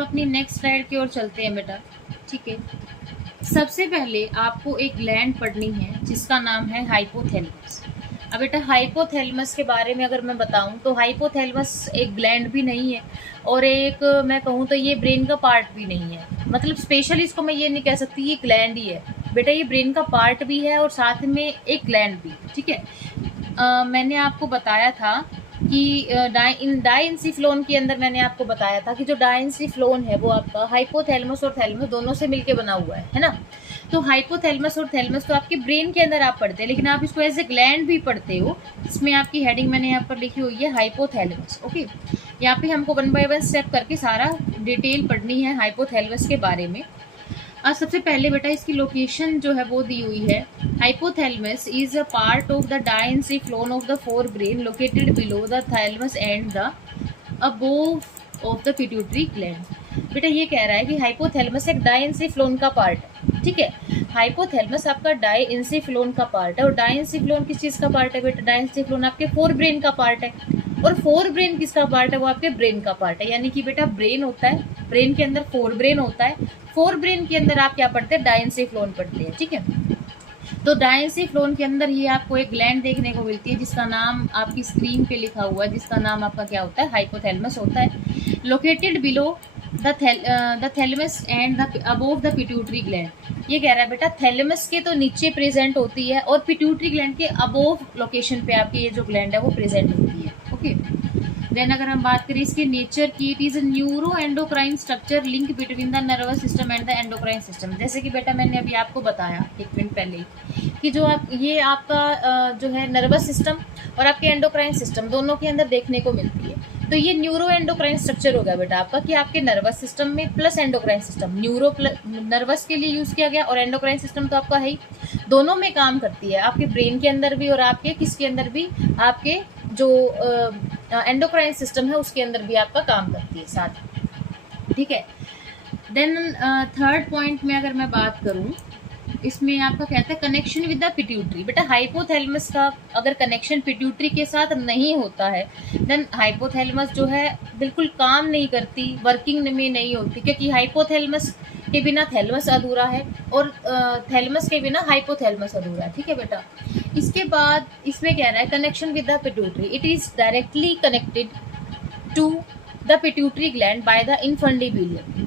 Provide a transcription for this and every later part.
हम अपनी next slide की ओर चलते हैं बेटा। ठीक है, सबसे पहले आपको एक ग्लैंड पढ़नी है जिसका नाम है हाइपोथैलेमस। अब बेटा हाइपोथैलेमस के बारे में अगर मैं बताऊं तो हाइपोथैलेमस एक ग्लैंड भी नहीं है और एक मैं कहूं तो ये ब्रेन का पार्ट भी नहीं है। मतलब स्पेशली इसको मैं ये नहीं कह सकती ये ग्लैंड ही है बेटा, ये ब्रेन का पार्ट भी है और साथ में एक ग्लैंड भी। ठीक है, मैंने आपको बताया था कि डाइंसिफ्लोन के अंदर मैंने आपको बताया था कि जो डाइंसिफ्लोन है वो आपका हाइपोथैलेमस और थैलेमस दोनों से मिलके बना हुआ है ना। तो हाइपोथैलेमस और थैलेमस तो आपके ब्रेन के अंदर आप पढ़ते हैं, लेकिन आप इसको एज ए ग्लैंड भी पढ़ते हो। इसमें आपकी हेडिंग मैंने यहाँ पर लिखी हुई है हाइपोथैलेमस। ओके, यहाँ पे हमको 1 बाय 1 स्टेप करके सारा डिटेल पढ़नी है हाइपोथैलेमस के बारे में। अब सबसे पहले बेटा इसकी लोकेशन जो है वो दी हुई है। Hypothalamus is a part of the diencephalon of the forebrain located below the thalamus and the above of the pituitary gland. बेटा ये कह रहा है कि हाइपोथैलेमस एक डाइंसिफ्लोन का पार्ट है। ठीक है, हाइपोथैलेमस आपका डाइंसिफ्लोन का पार्ट है। और डाइंसिफ्लोन किस चीज का पार्ट है बेटा? डाइंसिफ्लोन आपके फोर ब्रेन का पार्ट है। और फोर ब्रेन किसका पार्ट है? वो आपके ब्रेन का पार्ट है। यानी कि बेटा ब्रेन होता है, ब्रेन के अंदर फोर ब्रेन होता है, फोर ब्रेन के अंदर आप क्या पढ़ते हैं? डाइंसिफ्लोन पढ़ते हैं। ठीक है, तो डाइंसिफ्लोन के अंदर ही आपको एक ग्लैंड देखने को मिलती है जिसका नाम आपकी स्क्रीन पे लिखा हुआ है, जिसका नाम आपका क्या होता है? हाइपोथैलेमस होता है। Located below the thalamus and the above the pituitary gland. ये कह रहा है बेटा थैलेमस के तो नीचे प्रेजेंट होती है और पिट्यूटरी ग्लैंड के अबोव लोकेशन पे आपकी ये जो ग्लैंड है वो प्रेजेंट होती है। ओके, देन अगर हम बात करें इसके नेचर की, it is a neuro endocrine structure link between the nervous system and the endocrine system. जैसे कि बेटा मैंने अभी आपको बताया एक मिनट पहले कि जो आप ये आपका जो है नर्वस सिस्टम और आपके एंडोक्राइन सिस्टम दोनों के अंदर देखने को मिलती है। तो ये न्यूरो एंडोक्राइन स्ट्रक्चर हो गया बेटा आपका कि आपके नर्वस सिस्टम में plus endocrine system. Neuro nervous के लिए यूज किया गया और एंडोक्राइन सिस्टम तो आपका है ही, दोनों में काम करती है। आपके ब्रेन के अंदर भी और आपके किसके अंदर भी? आपके जो एंडोक्राइन सिस्टम है उसके अंदर भी आपका काम करती है साथ। ठीक है, देन थर्ड पॉइंट में अगर मैं बात करूं, इसमें आपका कहता है कनेक्शन विद द पिट्यूटरी। बेटा हाइपोथैलेमस का अगर कनेक्शन पिट्यूटरी के साथ नहीं होता है देन हाइपोथैलेमस जो है बिल्कुल काम नहीं करती, वर्किंग में नहीं होती, क्योंकि हाइपोथैलेमस के बिना थैलेमस अधूरा है और थैलेमस के बिना हाइपोथैलेमस अधूरा है। ठीक है बेटा, इसके बाद इसमें कह रहा है connection with the pituitary, it is directly connected to the pituitary gland by the infundibulum.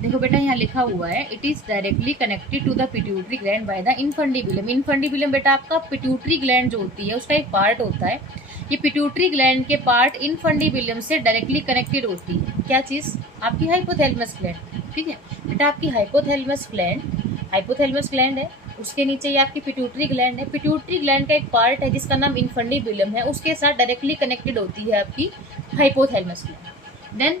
देखो बेटा यहाँ लिखा हुआ है it is directly connected to the pituitary gland by the infundibulum. Infundibulum बेटा आपका पिट्यूटरी ग्लैंड जो होती है उसका एक पार्ट होता है। ये पिट्यूटरी ग्लैंड के पार्ट इनफंडिबुलम से डायरेक्टली कनेक्टेड होती है। क्या चीज? आपकी हाइपोथैलेमस ग्लैंड। ठीक है बेटा, आपकी हाइपोथैलेमस ग्लैंड है, उसके नीचे ये आपकी पिट्यूटरी ग्लैंड है। पिट्यूटरी ग्लैंड का एक पार्ट है जिसका नाम इनफंडिबुलम है, उसके साथ डायरेक्टली कनेक्टेड होती है आपकी hypothalamus gland. Then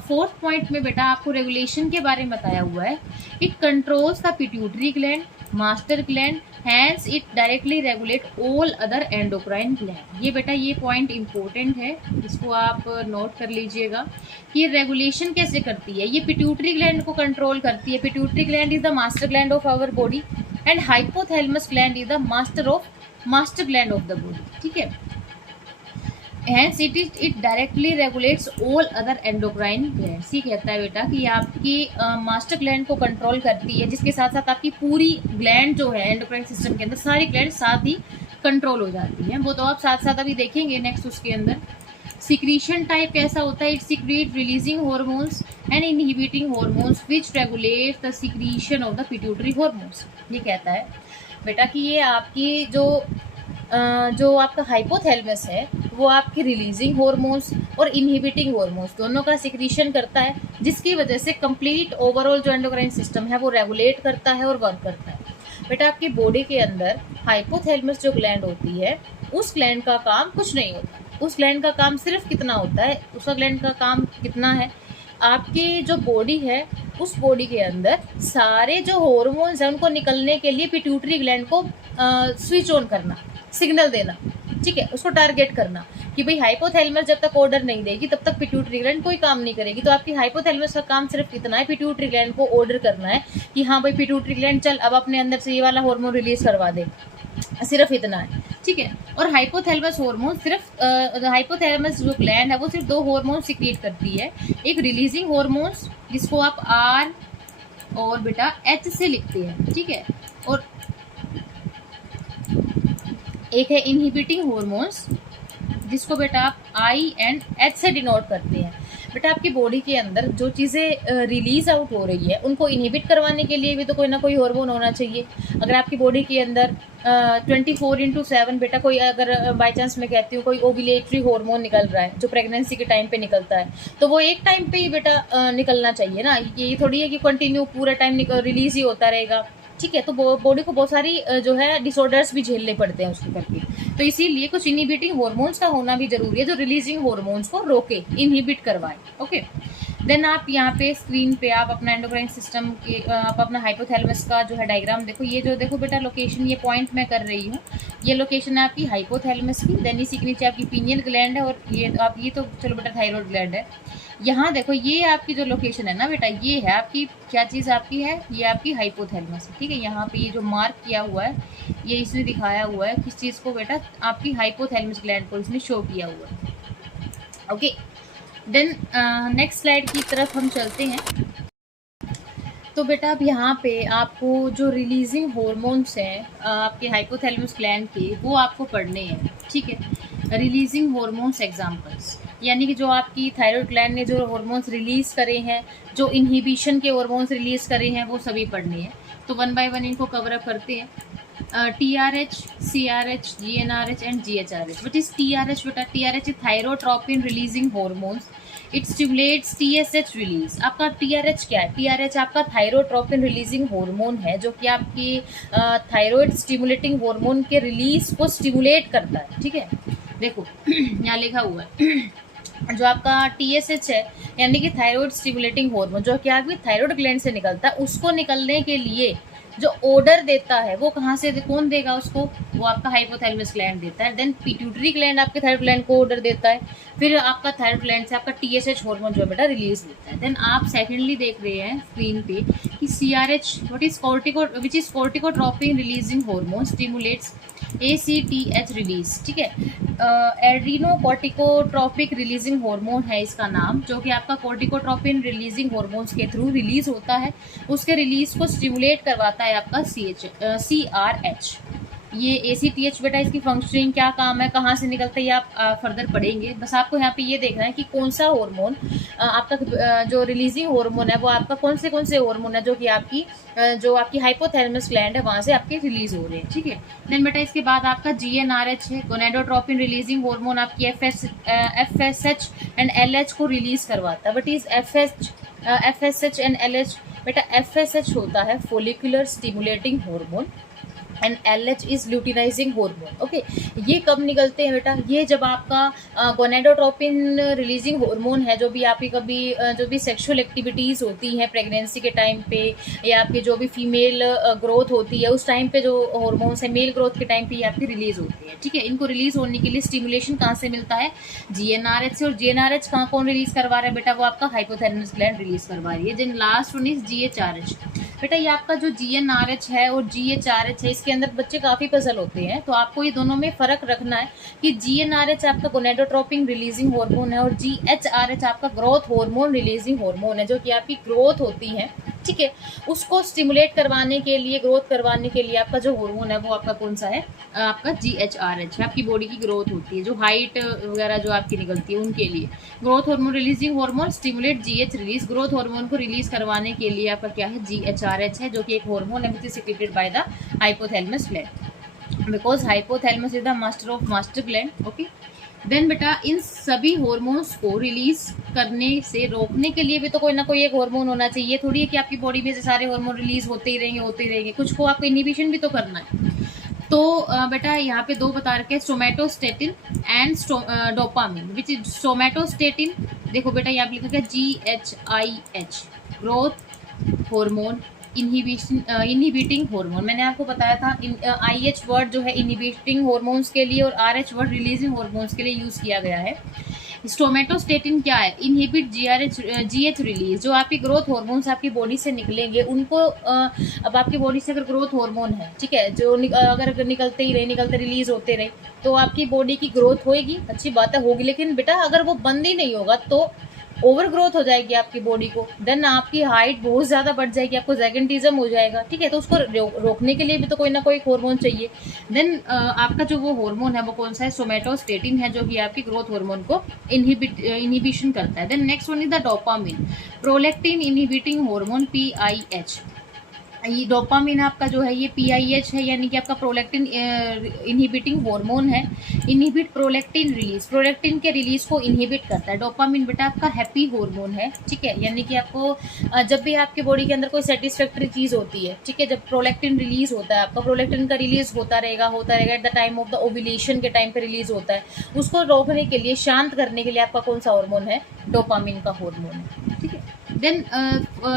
fourth point में बेटा आपको रेगुलेशन के बारे में बताया हुआ है। It controls the pituitary gland, master gland, hence it directly regulate all other endocrine gland. ये बेटा ये पॉइंट इंपॉर्टेंट है, इसको आप नोट कर लीजिएगा कि ये रेगुलेशन कैसे करती है। ये पिट्यूटरी ग्लैंड को कंट्रोल करती है। Pituitary gland is the master gland of our body and hypothalamus gland is the master gland of the body. ठीक है, Hence it directly regulates all other endocrine glands। ये कहता है बेटा कि आपकी मास्टर ग्लैंड को कंट्रोल करती है, जिसके साथ साथ आपकी पूरी ग्लैंड जो है एंडोक्राइन सिस्टम के अंदर सारी ग्लैंड साथ ही कंट्रोल हो जाती है। वो तो आप साथ साथ अभी देखेंगे नेक्स्ट उसके अंदर। सिक्रीशन टाइप कैसा होता है? It secrete releasing hormones and inhibiting hormones which regulate the secretion of the pituitary hormones. ये कहता है बेटा कि ये आपकी जो आपका हाइपोथैलेमस है वो आपकी रिलीजिंग हॉर्मोन्स और इनहिबिटिंग हॉर्मोन्स दोनों का सिक्रीशन करता है, जिसकी वजह से कंप्लीट ओवरऑल जो एंडोक्राइन सिस्टम है वो रेगुलेट करता है और वर्क करता है। बेटा आपकी बॉडी के अंदर हाइपोथैलेमस जो ग्लैंड होती है उस ग्लैंड का काम कुछ नहीं होता। उस ग्लैंड का काम सिर्फ कितना होता है? उसका ग्लैंड का काम कितना है? आपकी जो बॉडी है उस बॉडी के अंदर सारे जो हॉर्मोन्स हैं उनको निकलने के लिए पिट्यूटरी ग्लैंड को स्विच ऑन करना, सिग्नल देना। ठीक है, उसको टारगेट करना कि भाई हाइपोथैलेमस जब तक ऑर्डर नहीं देगी तब तक पिट्यूटरी ग्लैंड कोई काम नहीं करेगी। तो आपकी हाइपोथैलेमस का काम सिर्फ इतना है, पिट्यूटरी ग्लैंड को ऑर्डर करना है कि हाँ भाई पिट्यूटरी ग्लैंड चल अब अपने अंदर से ये वाला हार्मोन रिलीज करवा दे। सिर्फ इतना है, ठीक है। और हाइपोथैलेमस हार्मोन सिर्फ हाइपोथैलेमस जो ग्लैंड है वो सिर्फ दो हार्मोन सिक्रीट करती है, एक रिलीजिंग हार्मोन्स जिसको आप आर और बेटा एच से लिखते हैं, ठीक है, और एक है इनहिबिटिंग हार्मोन्स जिसको बेटा आप आई एंड एच से डिनोट करते हैं। बेटा आपकी बॉडी के अंदर जो चीज़ें रिलीज आउट हो रही है उनको इनहिबिट करवाने के लिए भी तो कोई ना कोई हार्मोन होना चाहिए। अगर आपकी बॉडी के अंदर 24/7 बेटा कोई, अगर बाई चांस मैं कहती हूँ कोई ओव्यूलेटरी हार्मोन निकल रहा है जो प्रेगनेंसी के टाइम पे निकलता है, तो वो एक टाइम पे ही बेटा निकलना चाहिए ना, ये थोड़ी है कि कंटिन्यू पूरा टाइम रिलीज ही होता रहेगा, ठीक है। तो बॉडी को बहुत सारी जो है डिसऑर्डर्स भी झेलने पड़ते हैं उसको करके, तो इसीलिए कुछ इनहिबिटिंग हार्मोन्स का होना भी जरूरी है जो रिलीजिंग हार्मोन्स को रोके, इनहिबिट करवाए। ओके, देन आप यहाँ पे स्क्रीन पे आप अपना एंडोक्राइन सिस्टम के आप अपना हाइपोथैलेमस का जो है डायग्राम देखो। ये जो देखो बेटा लोकेशन, ये पॉइंट मैं कर रही हूँ, ये लोकेशन है आपकी हाइपोथैलेमस की। देन इसी के नीचे आपकी पीनियल ग्लैंड है, और ये आप ये तो चलो बेटा थायराइड ग्लैंड है। यहाँ देखो ये आपकी जो लोकेशन है ना बेटा, ये है आपकी क्या चीज़ आपकी है, ये आपकी हाइपोथैलेमस है, ठीक है। यहाँ पे ये जो मार्क किया हुआ है ये इसने दिखाया हुआ है किस चीज़ को बेटा, आपकी हाइपोथैलेमस ग्लैंड को इसने शो किया हुआ है। ओके, देन नेक्स्ट स्लाइड की तरफ हम चलते हैं। तो बेटा अब यहाँ पे आपको जो रिलीजिंग हार्मोन्स हैं आपके हाइपोथैलेमस ग्लैंड के, वो आपको पढ़ने हैं, ठीक है। रिलीजिंग हार्मोन्स एग्जांपल्स, यानी कि जो आपकी थायराइड ग्लैंड ने जो हार्मोन्स रिलीज करे हैं, जो इनहिबिशन के हार्मोन्स रिलीज करे हैं, वो सभी पढ़ने हैं। तो वन बाय वन इनको कवर अप करते हैं। TRH, CRH, GnRH and GHRH। What is TRH बेटा? TRH is thyrotropion releasing hormones. It stimulates TSH release. आपका TRH क्या है? TRH आपका थायरोट्रोपिन रिलीजिंग हार्मोन है जो कि आपकी थायराइड स्टिमुलेटिंग हार्मोन के रिलीज को स्टिमुलेट करता है, ठीक है। देखो यहाँ लिखा हुआ है जो आपका TSH है यानी कि थायराइड स्टिमुलेटिंग हार्मोन, जो कि आपकी थायराइड ग्लैंड से निकलता है, उसको निकलने के लिए जो ऑर्डर देता है वो कहाँ से, कौन देगा उसको, वो आपका हाइपोथैलेमस ग्लैंड देता है। देन पिट्यूटरी ग्लैंड आपके थायराइड ग्लैंड को ऑर्डर देता है, फिर आपका थायराइड ग्लैंड से आपका TSH हार्मोन जो है बेटा रिलीज होता है। देन आप सेकेंडली देख रहे हैं स्क्रीन पे कि CRH what is which is corticotropin releasing hormone stimulates ACTH release, ठीक है। एड्रीनो कॉर्टिकोट्रोपिक रिलीजिंग हार्मोन है इसका नाम, जो कि आपका कॉर्टिकोट्रोपिन रिलीजिंग हार्मोन्स के थ्रू रिलीज होता है, उसके रिलीज को स्टिमुलेट करवाता है आपका CRH। ये ACTH बेटा इसकी फंक्शनिंग क्या काम है, कहाँ से निकलता है, ये आप फर्दर पढ़ेंगे। बस आपको यहाँ पे ये देखना है कि कौन सा हार्मोन आपका जो रिलीजिंग हार्मोन है वो आपका कौन से हार्मोन है जो कि आपकी जो आपकी हाइपोथैलेमस ग्लैंड है वहाँ से आपके रिलीज हो रहे हैं, ठीक है। देन बेटा इसके बाद आपका GnRH है, गोनेडोट्रोपिन रिलीजिंग हार्मोन आपकी FSH एंड LH को रिलीज करवाता है। But is FSH and LH बेटा, FSH होता है follicular stimulating hormone and LH is luteinizing hormone. Okay, ये कब निकलते हैं बेटा, ये जब आपका गोनेडोट्रोपिन रिलीजिंग हार्मोन है जो भी आपकी कभी जो भी सेक्सुअल एक्टिविटीज़ होती हैं प्रेगनेंसी के टाइम पे, या आपकी जो भी फीमेल ग्रोथ होती है उस टाइम पे जो हार्मोन्स है मेल ग्रोथ के टाइम पे ये आपकी रिलीज होती है, ठीक है। इनको रिलीज होने के लिए स्टिमुलेशन कहाँ से मिलता है, GnRH से। और GnRH कहाँ कौन रिलीज करवा रहा है बेटा, वो आपका हाइपोथैलेमस ग्लैंड रिलीज करवा रही है। Then last one is GHRH बेटा, ये आपका जो GnRH है और GHRH है इसके अंदर बच्चे काफ़ी पजल होते हैं, तो आपको ये दोनों में फ़र्क रखना है कि GnRH आपका गोनेडोट्रोपिन रिलीजिंग हार्मोन है और GHRH आपका ग्रोथ हार्मोन रिलीजिंग हार्मोन है, जो कि आपकी ग्रोथ होती है, ठीक है, उसको स्टिमुलेट करवाने के लिए, ग्रोथ करवाने के लिए आपका जो हार्मोन है वो आपका कौन सा है, आपका GHRH है। आपकी बॉडी की ग्रोथ होती है, जो हाइट वगैरह जो आपकी निकलती है उनके लिए growth hormone releasing hormone stimulate GH release. Growth hormone को रिलीज करवाने के लिए आपका क्या है, GHRH है, जो कि एक हार्मोन है which is secreted by the hypothalamus gland, because hypothalamus is the master of master gland. Okay, then बेटा इन सभी हार्मोन्स को रिलीज करने से रोकने के लिए भी तो कोई ना कोई एक हार्मोन होना चाहिए। थोड़ी है कि आपकी बॉडी में से सारे हार्मोन रिलीज होते ही रहेंगे, कुछ को आपको इनहिबिशन भी तो करना है। तो बेटा यहाँ पे दो बता रखे हैं, somatostatin and dopamine, which is somatostatin देखो बेटा यहाँ पे लिखा गया GHIH growth hormone inhibiting hormone. मैंने आपको बताया था IH वर्ड जो है इनहिबिटिंग हार्मोन्स के लिए और RH वर्ड रिलीजिंग हार्मोन्स के लिए यूज किया गया है। स्टोमेटोस्टेटिन क्या है? Inhibit GH release. जो आपकी ग्रोथ हार्मोन्स आपकी बॉडी से निकलेंगे उनको अब आपकी बॉडी से अगर ग्रोथ हार्मोन है, ठीक है, जो अगर निकलते ही रहे, निकलते रिलीज होते रहे, तो आपकी बॉडी की ग्रोथ होएगी, अच्छी बात है, होगी। लेकिन बेटा अगर वो बंद ही नहीं होगा तो ओवर ग्रोथ हो जाएगी आपकी बॉडी को, देन आपकी हाइट बहुत ज़्यादा बढ़ जाएगी, आपको जैगेंटिज्म हो जाएगा, ठीक है। तो उसको रोकने के लिए भी तो कोई ना कोई हार्मोन चाहिए। देन आपका जो वो हार्मोन है वो कौन सा है? सोमेटोस्टेटिन है, जो कि आपकी ग्रोथ हार्मोन को इनहिबिशन करता है। Then next one is the dopamine, prolactin inhibiting hormone PIH। ये डोपामिन आपका जो है ये PIH है, यानी कि आपका प्रोलैक्टिन इनहिबिटिंग हार्मोन है। इनहिबिट प्रोलैक्टिन रिलीज, प्रोलैक्टिन के रिलीज को इनहिबिट करता है। डोपामिन बेटा आपका हैप्पी हार्मोन है, ठीक है, यानी कि आपको जब भी आपके बॉडी के अंदर कोई सेटिस्फैक्टरी चीज़ होती है, ठीक है, जब प्रोलैक्टिन रिलीज होता है, आपका प्रोलैक्टिन का रिलीज होता रहेगा at the time of the ovulation के टाइम पे रिलीज होता है। उसको रोकने के लिए, शांत करने के लिए आपका कौन सा हार्मोन है? डोपामिन का हार्मोन है, ठीक है। देन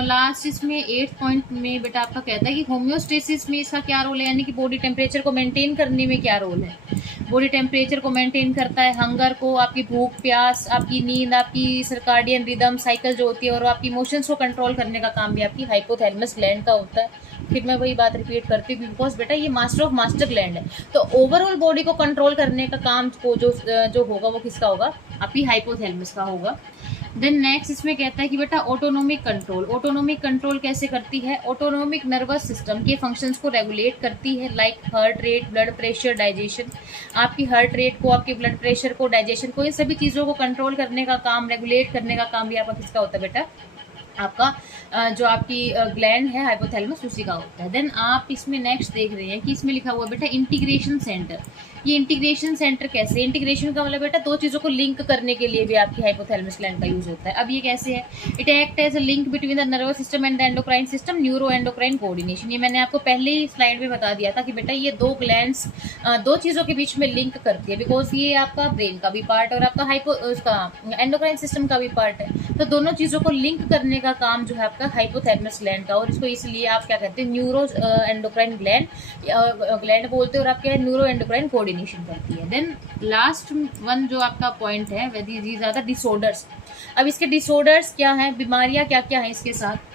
लास्ट इसमें 8th पॉइंट में बेटा आपका कहता है कि होम्योस्टेसिस में इसका क्या रोल है, यानी कि बॉडी टेम्परेचर को मेंटेन करने में क्या रोल है। बॉडी टेम्परेचर को मेंटेन करता है, हंगर को, आपकी भूख प्यास, आपकी नींद, आपकी सर्काडियन रिदम साइकिल जो होती है, और आपकी इमोशंस को कंट्रोल करने का काम भी आपकी हाइपोथैलेमस ग्लैंड का होता है। फिर मैं वही बात रिपीट करती हूँ, बिकॉज बेटा ये मास्टर ऑफ मास्टर ग्लैंड है, तो ओवरऑल बॉडी को कंट्रोल करने का काम को जो होगा वो किसका होगा? आपकी हाइपोथैलेमस का होगा। देन नेक्स्ट इसमें कहता है कि बेटा ऑटोनोमिक कंट्रोल, ऑटोनोमिक कंट्रोल कैसे करती है? ऑटोनोमिक नर्वस सिस्टम के फंक्शंस को रेगुलेट करती है, like heart rate, blood pressure, digestion. आपकी हार्ट रेट को, आपके ब्लड प्रेशर को, डाइजेशन को, इन सभी चीज़ों को कंट्रोल करने का काम, रेगुलेट करने का काम भी आपका किसका होता है बेटा? आपका जो आपकी ग्लैंड है हाइपोथैलेमस, उसी का होता है। देन आप इसमें नेक्स्ट देख रहे हैं कि इसमें लिखा हुआ बेटा इंटीग्रेशन सेंटर। ये इंटीग्रेशन सेंटर कैसे? इंटीग्रेशन का मतलब बेटा दो चीज़ों को लिंक करने के लिए भी आपकी हाइपोथैलेमस ग्लैंड का यूज होता है। अब ये कैसे है? It act as a link between the nervous system and the endocrine system, neuro endocrine coordination. ये मैंने आपको पहले ही स्लाइड में बता दिया था कि बेटा ये दो ग्लैंड्स दो चीज़ों के बीच में लिंक करती है, बिकॉज ये आपका ब्रेन का भी पार्ट और आपका उसका एंडोक्राइन सिस्टम का भी पार्ट है। तो दोनों चीज़ों को लिंक करने का काम जो है आपका हाइपोथैलेमस ग्लैंड का, और इसको इसलिए आप क्या कहते हैं? न्यूरो एंडोक्राइन ग्लैंड बोलते हैं, और आपके न्यूरो एंडोक्राइन कोऑर्डिनेशन करती है। देन लास्ट वन जो आपका पॉइंट है दीज आर द डिसऑर्डर्स। अब इसके डिसऑर्डर्स क्या हैं, बीमारियां क्या क्या हैं इसके साथ?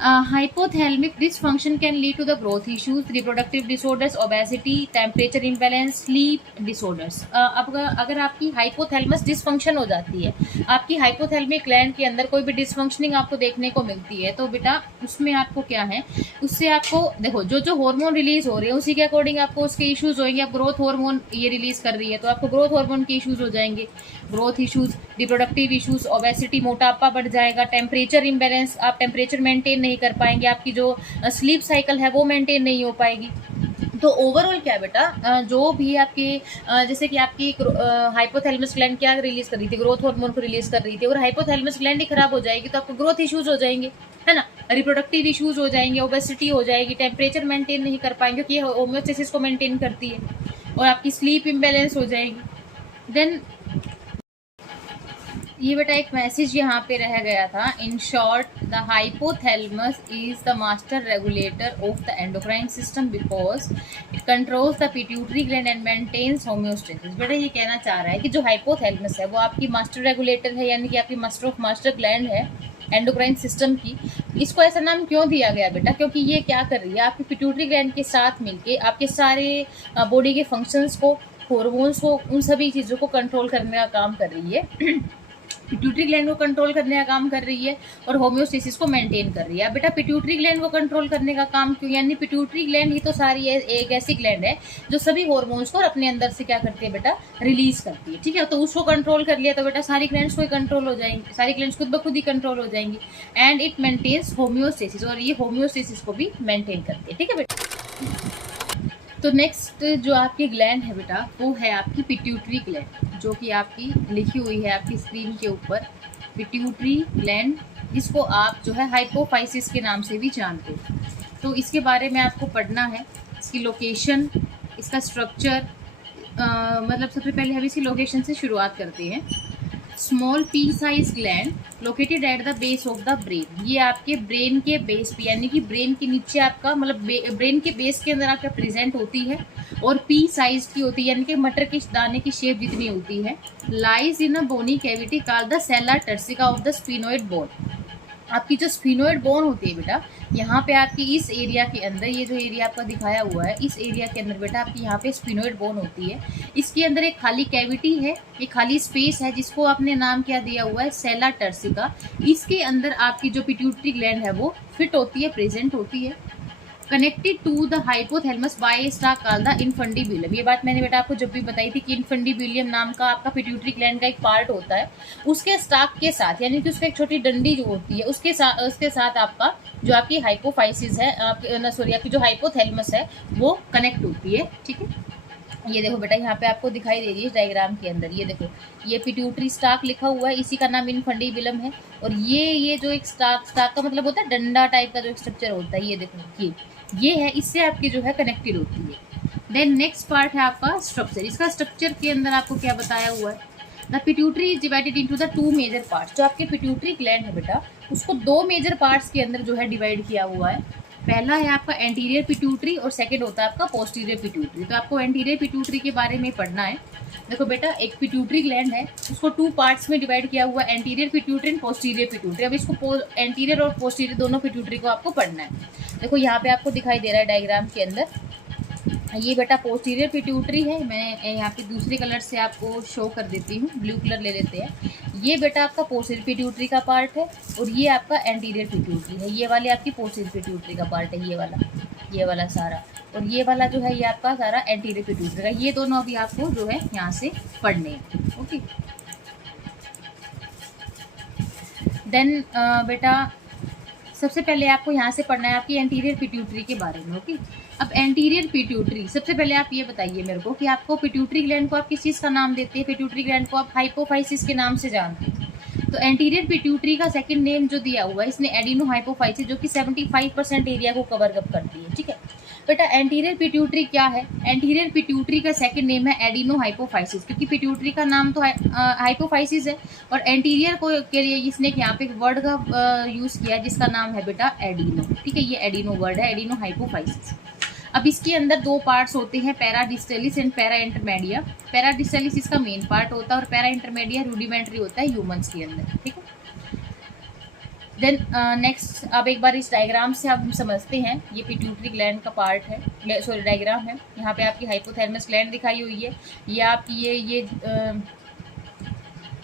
Hypothalamic dysfunction can lead to the growth issues, reproductive disorders, obesity, temperature imbalance, sleep disorders. अब अगर आपकी हाइपोथैलेमस डिसफंक्शन हो जाती है, आपकी हाइपोथैलेमिक ग्लैंड के अंदर कोई भी डिसफंक्शनिंग आपको देखने को मिलती है, तो बेटा उसमें आपको क्या है, उससे आपको देखो जो हार्मोन रिलीज हो रहे हैं उसी के अकॉर्डिंग आपको उसके इश्यूज होंगे। आप ग्रोथ हार्मोन ये रिलीज कर रही है तो आपको ग्रोथ हार्मोन के इश्यूज हो जाएंगे, growth issues, reproductive issues, obesity, मोटापा बढ़ जाएगा, टेम्परेचर इम्बैलेंस, आप टेम्परेचर मेंटेन नहीं कर पाएंगे, आपकी जो स्लीप साइकिल है वो मेंटेन नहीं हो पाएगी। तो ओवरऑल क्या है बेटा, जो भी आपकी जैसे कि आपकी हाइपोथैलेमस ग्लैंड क्या रिलीज कर रही थी? ग्रोथ हार्मोन को रिलीज कर रही थी, और हाइपोथैलेमस ग्लैंड ही खराब हो जाएगी तो आपको ग्रोथ इश्यूज हो जाएंगे, है ना, रिप्रोडक्टिव इश्यूज हो जाएंगे, ओबेसिटी हो जाएगी, टेम्परेचर मेंटेन नहीं कर पाएंगे क्योंकि ये होम्योस्टेसिस को मेंटेन करती है, और आपकी स्लीप इम्बैलेंस हो जाएगी। देन ये बेटा एक मैसेज यहाँ पे रह गया था, in short the hypothalamus is the master regulator of the endocrine system because it controls the pituitary gland and maintains homeostasis. बेटा ये कहना चाह रहा है कि जो हाइपोथैलेमस है वो आपकी मास्टर रेगुलेटर है, यानी कि आपकी मास्टर ऑफ मास्टर ग्लैंड है एंडोक्राइन सिस्टम की। इसको ऐसा नाम क्यों दिया गया बेटा? क्योंकि ये क्या कर रही है, आपकी पिट्यूटरी ग्लैंड के साथ मिलके आपके सारे बॉडी के फंक्शंस को, हार्मोन्स को, उन सभी चीज़ों को कंट्रोल करने का काम कर रही है। पिट्यूटरी ग्लैंड को कंट्रोल करने का काम कर रही है और होम्योस्टेसिस को मेंटेन कर रही है। बेटा पिट्यूटरी ग्लैंड को कंट्रोल करने का काम क्यों? यानी पिट्यूटरी ग्लैंड ही तो सारी एक ऐसी ग्लैंड है जो सभी हार्मोन्स को अपने अंदर से क्या करती है बेटा? रिलीज करती है, ठीक है। तो उसको कंट्रोल कर लिया तो बेटा सारी ग्लैंड्स को कंट्रोल हो जाएंगी, सारी ग्लैंड्स खुद ब खुद ही कंट्रोल हो जाएंगी, एंड इट मेंटेन्स होम्योस्टेसिस, और ये होम्योस्टेसिस को भी मेंटेन करती है, ठीक है बेटा। तो नेक्स्ट जो आपकी ग्लैंड है बेटा वो है आपकी पिट्यूटरी ग्लैंड, जो कि आपकी लिखी हुई है आपकी स्क्रीन के ऊपर, पिट्यूटरी ग्लैंड, जिसको आप जो है हाइपोफाइसिस के नाम से भी जानते हो। तो इसके बारे में आपको पढ़ना है, इसकी लोकेशन, इसका स्ट्रक्चर, मतलब सबसे पहले हम इसकी लोकेशन से शुरुआत करते हैं। Small P size gland located at the base of the brain. ये आपके ब्रेन के बेस पे यानी कि ब्रेन के नीचे आपका मतलब ब्रेन के बेस के अंदर आपका प्रेजेंट होती है और पी साइज की होती है यानी कि मटर के दाने की शेप जितनी होती है। Lies in a bony cavity called the sella turcica of the sphenoid bone. आपकी जो स्फिनोइड बोन होती है बेटा, यहाँ पे आपकी इस एरिया के अंदर, ये जो एरिया आपका दिखाया हुआ है इस एरिया के अंदर बेटा आपकी यहाँ पे स्फिनोइड बोन होती है। इसके अंदर एक खाली कैविटी है, एक खाली स्पेस है जिसको आपने नाम क्या दिया हुआ है, सेला टर्सिका। इसके अंदर आपकी जो पिट्यूटरी ग्लैंड है वो फिट होती है, प्रेजेंट होती है। Connected to the hypothalamus by stalk called the infundibulum. ये बात मैंने बेटा आपको जब भी बताई थी कि इनफंडिब्यूलम नाम का आपका पिट्यूटरी ग्लैंड का एक पार्ट होता है, उसके स्टाक के साथ यानी कि उसका एक छोटी डंडी जो होती है उसके साथ आपका जो आपकी हाइपोफाइसिस है, आपकी जो हाइपोथैलेमस है वो कनेक्ट होती है। ठीक है, ये देखो बेटा यहाँ पे आपको दिखाई दे रही है डायग्राम के अंदर, ये देखो ये पिट्यूटरी स्टाक लिखा हुआ है, इसी का नाम इनफंडिबुलम है। और ये जो एक स्टाक का मतलब होता है डंडा टाइप का जो स्ट्रक्चर होता है, ये देखो ये है, इससे आपकी जो है कनेक्टेड होती है। देन नेक्स्ट पार्ट है आपका स्ट्रक्चर। इसका स्ट्रक्चर के अंदर आपको क्या बताया हुआ है, the pituitary is divided into the 2 major parts. जो आपके पिट्यूटरी ग्लैंड है बेटा उसको 2 मेजर पार्ट्स के अंदर जो है डिवाइड किया हुआ है। पहला है आपका एंटीरियर पिट्यूटरी और सेकंड होता है आपका पोस्टीरियर पिट्यूटरी। तो आपको एंटीरियर पिट्यूटरी के बारे में पढ़ना है। देखो बेटा एक पिट्यूटरी ग्लैंड है, उसको 2 पार्ट्स में डिवाइड किया हुआ है, anterior pituitary and posterior pituitary. अब इसको एंटीरियर और पोस्टीरियर दोनों पिट्यूटरी को आपको पढ़ना है। देखो यहाँ पे आपको दिखाई दे रहा है डायग्राम के अंदर, ये बेटा पोस्टीरियर पिट्यूटरी है। मैं यहाँ पे दूसरे कलर से आपको शो कर देती हूँ, ब्लू कलर ले लेते हैं। ये बेटा आपका पोस्टीरियर पिट्यूटरी का पार्ट है और ये आपका एंटीरियर पिट्यूटरी है। ये वाले आपकी पोस्टीरियर पिट्यूटरी का पार्ट है, ये वाला सारा, और ये वाला जो है ये आपका सारा एंटीरियर पिट्यूटरी का। ये दोनों अभी आपको जो है यहाँ से पढ़ने हैं। ओके, देन बेटा सबसे पहले आपको यहाँ से पढ़ना है आपकी एंटीरियर पिट्यूटरी के बारे में। ओके, अब एंटीरियर पिट्यूटरी, सबसे पहले आप ये बताइए मेरे को कि आपको पिट्यूटरी ग्लैंड को आप किस चीज़ का नाम देते हैं? पिट्यूटरी ग्लैंड को आप हाइपोफाइसिस के नाम से जानते हैं। तो एंटीरियर पिट्यूटरी का सेकंड नेम जो दिया हुआ है इसने एडिनो हाइपोफाइसिस, जो कि 75% एरिया को कवर अप करती है। ठीक है बेटा, एंटीरियर पिट्यूटरी क्या है? एंटीरियर पिट्यूटरी का सेकंड नेम है एडिनो हाइपोफाइसिस, क्योंकि पिट्यूटरी का नाम तो हाइपोफाइसिस है और एंटीरियर को के लिए इसने यहाँ पे एक वर्ड का यूज़ किया जिसका नाम है बेटा एडिनो। ठीक है, ये एडिनो वर्ड है, एडिनो हाइपोफाइसिस। अब इसके अंदर 2 पार्ट्स होते हैं, para distalis and para intermedia. Para distalis इसका मेन पार्ट होता है और पैरा इंटरमीडिया रूडिमेंट्री होता है ह्यूमंस के अंदर। ठीक है, देन नेक्स्ट अब एक बार इस डायग्राम से आप समझते हैं, ये पिट्यूटरी ग्लैंड का पार्ट है, सॉरी डायग्राम है। यहाँ पे आपकी हाइपोथैलेमस ग्लैंड दिखाई हुई है। ये आपकी ये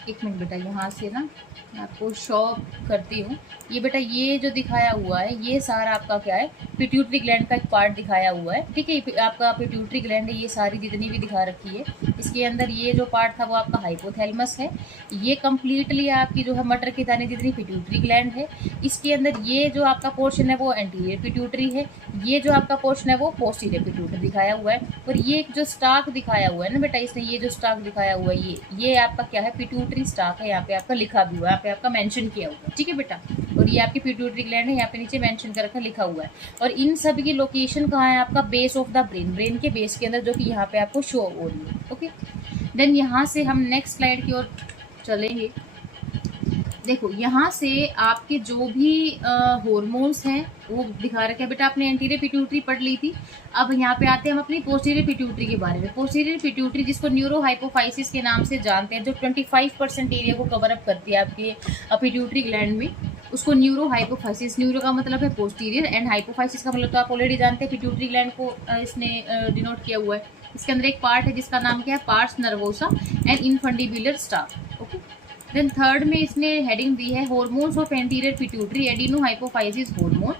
एक मिनट बेटा यहाँ से ना मैं आपको शो करती हूँ। ये बेटा ये जो दिखाया हुआ है ये सारा आपका क्या है, पिट्यूटरी ग्लैंड का एक पार्ट दिखाया हुआ है। ठीक है, आपका पिट्यूटरी ग्लैंड है, ये सारी जितनी भी दिखा रखी है, इसके अंदर ये जो पार्ट था वो आपका हाइपोथैलेमस है। ये कम्प्लीटली आपकी जो है मटर के दाने जितनी पिट्यूटरी ग्लैंड है। इसके अंदर ये जो आपका पोर्शन है वो एंटीरियर पिट्यूटरी है, ये जो आपका पोर्शन है वो पोस्टीरियर पिट्यूटरी दिखाया हुआ है। और ये जो स्टाक दिखाया हुआ है ना बेटा, इसने ये जो स्टाक दिखाया हुआ है ये आपका क्या है, पिट्यूटरी स्टाक है। यहाँ पे आपका लिखा भी हुआ है, यहाँ पे आपका मेंशन किया हुआ है। ठीक है बेटा, और ये आपकी पिट्यूटरी ग्लैंड है, यहाँ पे नीचे मेंशन कर रखा लिखा हुआ है। और इन सभी की लोकेशन कहाँ है, आपका बेस ऑफ द ब्रेन के बेस के अंदर, जो कि यहाँ पे आपको शो हो रही है। ओके, देन यहाँ से हम नेक्स्ट स्लाइड की ओर चलेंगे। देखो यहाँ से आपके जो भी हॉर्मोन्स हैं वो दिखा रखे हैं बेटा। आपने एंटीरियर पिट्यूटरी पढ़ ली थी, अब यहाँ पे आते हैं हम अपनी पोस्टीरियर पिट्यूटरी के बारे में। पोस्टीरियर पिट्यूटरी जिसको न्यूरो हाइपोफाइसिस के नाम से जानते हैं, जो 25% एरिया को कवर अप करती है आपके पिट्यूटरी ग्लैंड में, उसको न्यूरो हाइपोफाइसिस, न्यूरो का मतलब है पोस्टीरियर एंड हाइपोफाइसिस का मतलब तो आप ऑलरेडी जानते हैं, पिट्यूटरी ग्लैंड को इसने डिनोट किया हुआ है। इसके अंदर एक पार्ट है जिसका नाम क्या है, pars nervosa and infundibular stalk. Okay, then third में इसने हेडिंग दी है hormones of anterior pituitary adenohypophysis hormone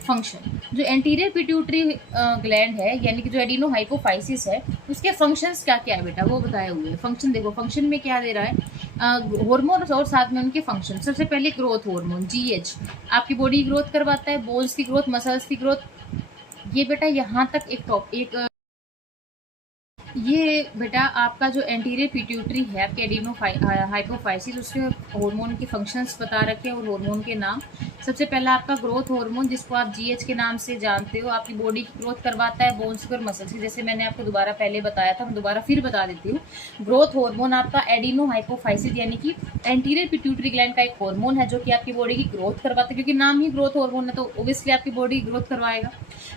function. जो एंटीरियर पिट्यूटरी ग्लैंड है यानी कि जो एडिनो हाइपोफाइसिस है, उसके फंक्शंस क्या क्या है बेटा वो बताए हुए हैं। फंक्शन देखो, फंक्शन में क्या दे रहा है, हार्मोन और साथ में उनके फंक्शन। सबसे पहले ग्रोथ हार्मोन GH आपकी बॉडी ग्रोथ करवाता है, बोन्स की ग्रोथ, मसल्स की ग्रोथ। ये बेटा यहाँ तक एक ये बेटा आपका जो एंटीरियर पिट्यूटरी है आपके एडिनो हाइपोफाइसिस, उसके हार्मोन के फंक्शंस बता रखे हैं और हार्मोन के नाम। सबसे पहला आपका ग्रोथ हार्मोन, जिसको आप जीएच के नाम से जानते हो, आपकी बॉडी की ग्रोथ करवाता है बोन्स और मसल्स की। जैसे मैंने आपको दोबारा पहले बताया था, मैं दोबारा फिर बता देती हूँ। ग्रोथ हार्मोन आपका एडिनो हाइपोफाइसिस यानी कि एंटीरियर पिट्यूटरी ग्लैंड का एक हार्मोन है जो कि आपकी बॉडी की ग्रोथ करवाता है, क्योंकि नाम ही ग्रोथ हार्मोन है तो ओब्वियसली आपकी बॉडी ग्रोथ करवाएगा।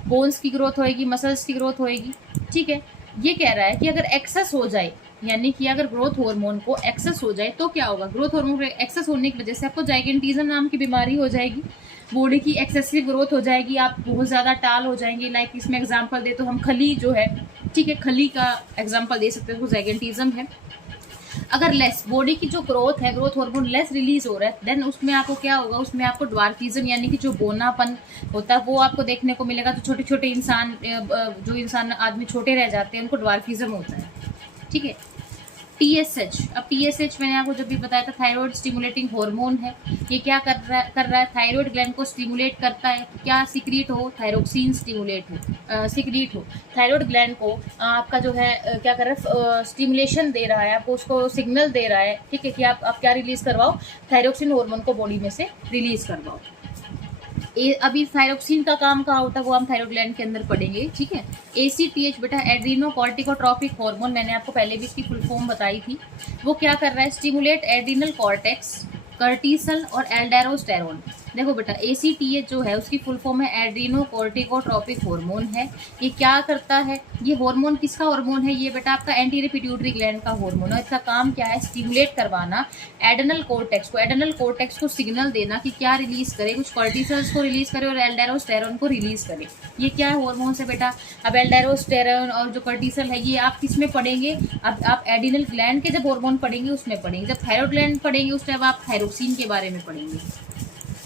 बोन्स की ग्रोथ होएगी, मसल्स की ग्रोथ होएगी, ठीक है। ये कह रहा है कि अगर एक्सेस हो जाए, यानी कि अगर ग्रोथ हार्मोन को एक्सेस हो जाए तो क्या होगा। ग्रोथ हार्मोन एक्सेस होने की वजह से आपको जाइगेंटिज्म नाम की बीमारी हो जाएगी, बॉडी की एक्सेसिव ग्रोथ हो जाएगी, आप बहुत ज़्यादा टाल हो जाएंगे। लाइक इसमें एग्जांपल दे तो हम खली जो है, ठीक है, खली का एग्जांपल दे सकते हैं, वो जाइगेंटिज्म है। अगर लेस बॉडी की जो ग्रोथ है, ग्रोथ हार्मोन लेस रिलीज हो रहा है, देन उसमें आपको क्या होगा, उसमें आपको ड्वार्फिज्म यानी कि जो बोनापन होता है वो आपको देखने को मिलेगा। तो छोटे छोटे इंसान, जो इंसान आदमी छोटे रह जाते हैं, उनको ड्वार्फिज्म होता है, ठीक है। TSH, अब TSH मैंने आपको जब भी बताया था, थायराइड स्टिमुलेटिंग हार्मोन है। ये क्या कर रहा है, थायराइड ग्लैंड को स्टिमुलेट करता है। क्या सिक्रीट हो, थायरोक्सिन स्टिमुलेट हो, सिक्रीट हो। थायराइड ग्लैंड को आपका जो है क्या कर रहा है, स्टिमुलेशन दे रहा है, आपको उसको सिग्नल दे रहा है, ठीक है, कि आप क्या रिलीज करवाओ, थायरोक्सिन हार्मोन को बॉडी में से रिलीज करवाओ। अभी थायरोक्सिन का काम कहाँ होता है वो हम थायराइड ग्लैंड के अंदर पढ़ेंगे, ठीक है। ACTH बेटा एड्रीनो कॉर्टिकोट्रॉपिक हार्मोन, मैंने आपको पहले भी इसकी फुल फॉर्म बताई थी। वो क्या कर रहा है, स्टिमुलेट एड्रीनल कॉर्टेक्स, कर्टिसल और एल्डेरोस्टेरोन। देखो बेटा ACTH जो है उसकी फुल फॉर्म है एड्रीनो कॉर्टिकोट्रॉपिक हार्मोन है। ये क्या करता है, ये हार्मोन किसका हार्मोन है, ये बेटा आपका एंटीरियर पिट्यूटरी ग्लैंड का हार्मोन है। इसका काम क्या है, स्टिमुलेट करवाना एड्रेनल कोर्टेक्स को, एड्रेनल कोर्टेक्स को सिग्नल देना कि क्या रिलीज करे, कुछ कॉर्टिसल्स को रिलीज करे और एल्डेरोस्टेरोन को रिलीज करे। ये क्या है, हार्मोन है बेटा। अब एल्डेरोस्टेरोन और जो कॉर्टिसल है ये आप किस में पढ़ेंगे, अब आप एड्रिनल ग्लैंड के जब हार्मोन पढ़ेंगे उसमें पढ़ेंगे, जब थायराइड ग्लैंड पढ़ेंगे उस टाइम आप थायरोक्सिन के बारे में पढ़ेंगे।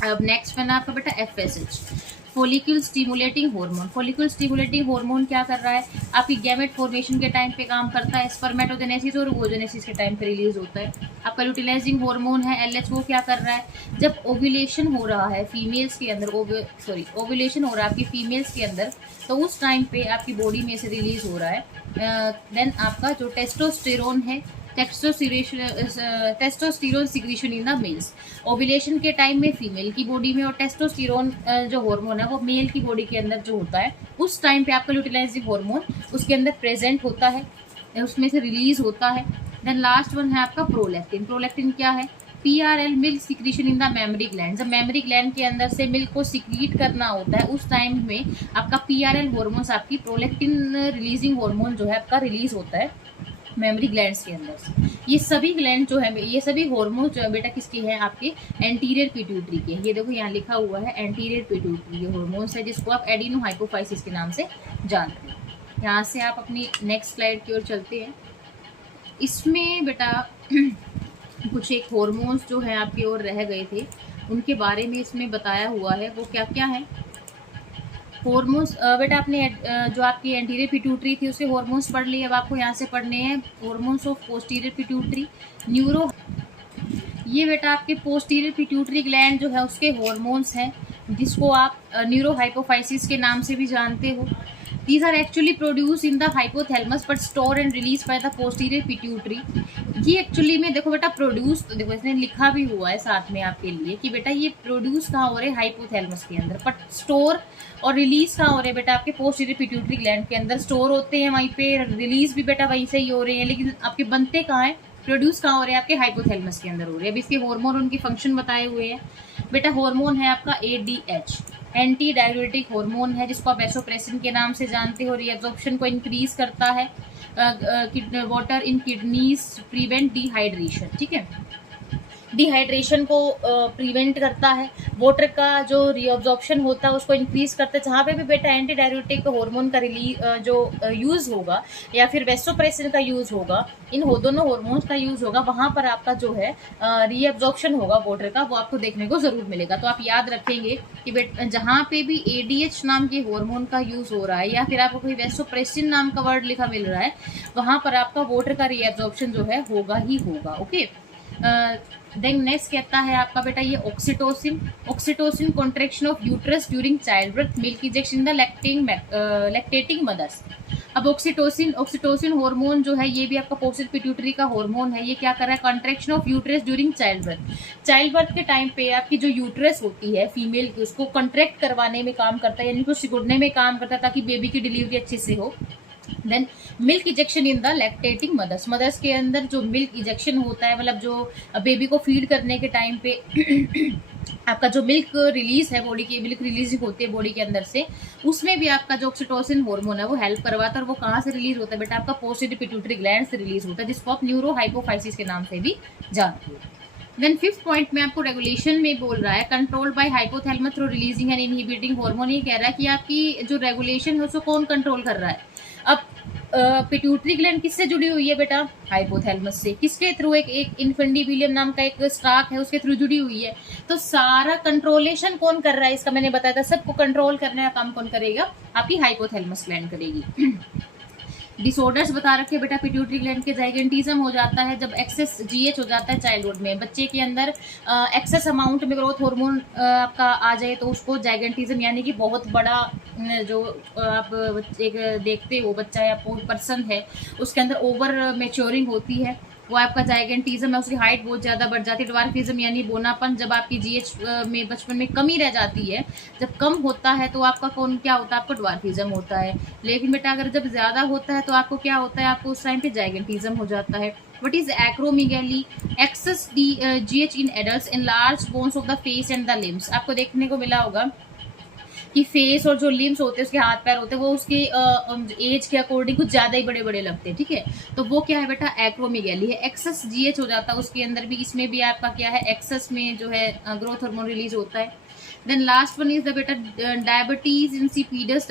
अब नेक्स्ट बना आपका बेटा FSH, follicle stimulating hormone. Follicle stimulating hormone क्या कर रहा है, आपकी गैमेट फॉर्मेशन के टाइम पे काम करता है, स्पर्मेटोजेनेसिस और ओवोजेनेसिस के टाइम पे रिलीज होता है। आपका ल्यूटिलाइजिंग हार्मोन है LH, वो क्या कर रहा है, जब ओव्यूलेशन हो रहा है फीमेल्स के अंदर, ओव्यूलेशन हो रहा है आपकी फीमेल्स के अंदर, तो उस टाइम पे आपकी बॉडी में से रिलीज हो रहा है। देन आपका जो टेस्टोस्टेरोन है, testosterone secretion in the mails, ovulation के टाइम में फीमेल की बॉडी में, और टेस्टोस्टेरोन जो हार्मोन है वो मेल की बॉडी के अंदर जो होता है उस टाइम पे आपका ल्यूटिलाइजिंग हार्मोन उसके अंदर प्रेजेंट होता है, उसमें से रिलीज होता है। देन लास्ट वन है आपका प्रोलैक्टिन। प्रोलैक्टिन क्या है, PRL milk secretion in the mammary gland. जब मेमरी ग्लैंड के अंदर से मिल्क को सिक्रीट करना होता है उस टाइम में आपका PRL हार्मोन्स, आपकी प्रोलैक्टिन रिलीजिंग हार्मोन जो है आपका रिलीज होता है मेमरी ग्लैंड्स के अंदर से। ये सभी ग्लैंड जो है, ये सभी हार्मोन जो है बेटा किसके हैं, आपके एंटीरियर पिट्यूटरी के। ये देखो यहाँ लिखा हुआ है एंटीरियर पिट्यूटरी, ये हार्मोन्स है जिसको आप एडिनो हाइपोफाइसिस के नाम से जानते हैं। यहाँ से आप अपनी नेक्स्ट स्लाइड की ओर चलते हैं। इसमें बेटा कुछ एक हार्मोन्स जो है आपके और रह गए थे, उनके बारे में इसमें बताया हुआ है। वो क्या क्या है हार्मोन्स बेटा, आपने जो आपकी एंटीरियर पिट्यूटरी थी उसके हार्मोन्स पढ़ लिए। अब आपको यहाँ से पढ़ने हैं hormones of posterior pituitary neuro. ये बेटा आपके पोस्टीरियर पिट्यूटरी ग्लैंड जो है उसके हार्मोन्स हैं, जिसको आप न्यूरो हाइपोफाइसिस के नाम से भी जानते हो। These are actually produced in the hypothalamus but stored and released by the posterior pituitary। ये एक्चुअली में देखो बेटा प्रोड्यूस, देखो इसने लिखा भी हुआ है साथ में आपके लिए कि बेटा ये प्रोड्यूस कहाँ हो रहे हैं, हाइपोथैलेमस के अंदर, बट स्टोर और रिलीज कहाँ हो रहे हैं बेटा, आपके पोस्टीरियर पिट्यूटरी ग्लैंड के अंदर स्टोर होते हैं वहीं पे, रिलीज भी बेटा वहीं से ही हो रहे हैं, लेकिन आपके बनते कहाँ हैं, प्रोड्यूस कहाँ हो रहे हैं, आपके हाइपोथैलेमस के अंदर हो रहे हैं। अब इसके हार्मोन उनके फंक्शन बताए हुए हैं बेटा। हार्मोन है आपका ADH, एंटी डाययूरेटिक हार्मोन है, जिसको आप वैसोप्रेसिन के नाम से जानते हो। रीअब्जॉर्प्शन को इंक्रीज करता है, water in kidneys prevent dehydration, ठीक है, डिहाइड्रेशन को प्रिवेंट करता है। वाटर का जो रीअब्जॉर्प्शन होता है उसको इंक्रीज करता है। जहाँ पे भी बेटा एंटी डाययूरेटिक हार्मोन का जो यूज़ होगा या फिर वैसोप्रेसिन का यूज़ होगा, इन दोनों हार्मोन्स का यूज़ होगा, वहाँ पर आपका जो है रीअब्जॉर्प्शन होगा वाटर का, वो आपको देखने को ज़रूर मिलेगा। तो आप याद रखेंगे कि बेटा जहाँ पे भी ADH नाम के हार्मोन का यूज़ हो रहा है या फिर आपको कोई वैसोप्रेसिन नाम का वर्ड लिखा मिल रहा है, वहाँ पर आपका वाटर का रीअब्जॉर्प्शन जो है होगा ही होगा। ओके, देन नेक्स्ट कहता है आपका बेटा ये oxytocin. Oxytocin contraction of uterus during child birth, milk injection in the lactating mother's. अब ऑक्सीटोसिन, ऑक्सीटोसिन हार्मोन जो है ये भी आपका पोस्टर पिट्यूटरी का हार्मोन है। ये क्या कर रहा है, contraction of uterus during child birth. Child birth के टाइम पे आपकी जो यूट्रस होती है फीमेल की, उसको कॉन्ट्रैक्ट करवाने में काम करता है, यानी कि सिकुड़ने में काम करता है ताकि बेबी की डिलीवरी अच्छे से हो। Then milk ejection in the lactating mothers, mothers के अंदर जो मिल्क इजेक्शन होता है, मतलब जो बेबी को फीड करने के टाइम पे आपका जो मिल्क रिलीज है, बॉडी की मिल्क रिलीज होती है बॉडी के अंदर से, उसमें भी आपका जो ऑक्सीटोसिन हार्मोन है वो हेल्प करवाता है। और वो कहाँ से रिलीज होता है बेटा, आपका पोस्टीरियर पिट्यूटरी ग्लैंड से रिलीज होता है, जिसको आप न्यूरो हाइपोफाइसिस के नाम से भी जानते हो। देन फिफ्थ पॉइंट में आपको रेगुलेशन में बोल रहा है, control by hypothalamus through releasing and inhibiting hormone. ये कह रहा है कि आपकी जो रेगुलेशन है उसको कौन कंट्रोल कर रहा है। अब पिट्यूटरी ग्लैंड किससे जुड़ी हुई है बेटा, हाइपोथैलेमस से। किसके थ्रू, एक इन्फेंडिबिलियम नाम का एक स्टाक है, उसके थ्रू जुड़ी हुई है। तो सारा कंट्रोलेशन कौन कर रहा है इसका, मैंने बताया था सबको कंट्रोल करने का काम कौन करेगा, आपकी हाइपोथैलेमस ग्लैंड करेगी। डिसऑर्डर्स बता रखे बेटा, पिट्यूटरी ग्लैंड के जाइगेंटिज्म हो जाता है जब एक्सेस जीएच हो जाता है चाइल्डहुड में, बच्चे के अंदर एक्सेस अमाउंट में ग्रोथ हार्मोन आपका आ जाए तो उसको जाइगेंटिज्म, यानी कि बहुत बड़ा जो आप एक देखते हो बच्चा या पर्सन है उसके अंदर ओवर मेच्योरिंग होती है, वो आपका जाइगेंटिज्म है, उसकी हाइट बहुत ज़्यादा बढ़ जाती है। ड्वार्फिज्म यानी बोनापन, जब आपकी जीएच में बचपन में कमी रह जाती है, जब कम होता है तो आपका कौन क्या होता है, आपको ड्वार्फिज्म होता है। लेकिन बेटा अगर जब ज़्यादा होता है तो आपको क्या होता है, आपको उस टाइम पे जाइगेंटिज्म हो जाता है। What is acromegaly, excess GH in adults, in large bones of the face and the limbs. आपको देखने को मिला होगा कि फेस और जो लिम्स होते हैं, उसके हाथ पैर होते हैं, वो उसके एज के अकॉर्डिंग कुछ ज्यादा ही बड़े बड़े लगते हैं, ठीक है। तो वो क्या है बेटा, एक्रोमीगैली है। एक्सेस जीएच हो जाता है उसके अंदर भी, इसमें भी आपका क्या है, एक्सेस में जो है ग्रोथ हार्मोन रिलीज होता है। Then last one is the beta diabetes insipidus,